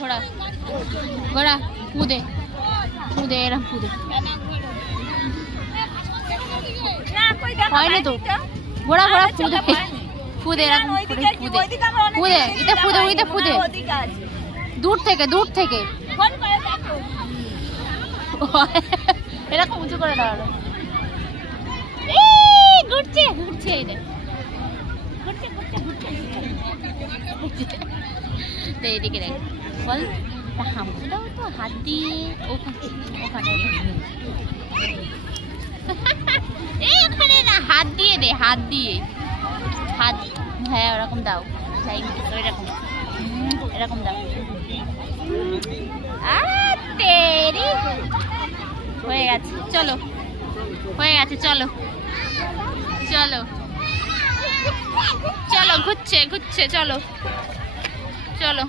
ঘোড়া ঘোড়া কুদে কুদে এরকম কুদে হয়নি তো ঘোড়া ঘোড়া কুদে কুদে এরকম কুদে কুদে এটা কুদে ওইটা কুদে দূর থেকে এরকম উঁচু করে দাঁড়ালো ঘুরছে ঘুরছে এটা ঘুরছে ঘুরছে ঘুরছে এদিকে দেখ বল হামটাও তো হাত দিয়ে ওখানে এই ওখানে না হাত দিয়ে দে হাত দিয়ে হাত হ্যাঁ ওরকম দাও এরকম এরকম দাও তেরি হয়ে গেছে চলো হয়ে গেছে চলো চলো চলো ঘুরছে ঘুরছে চলো চলো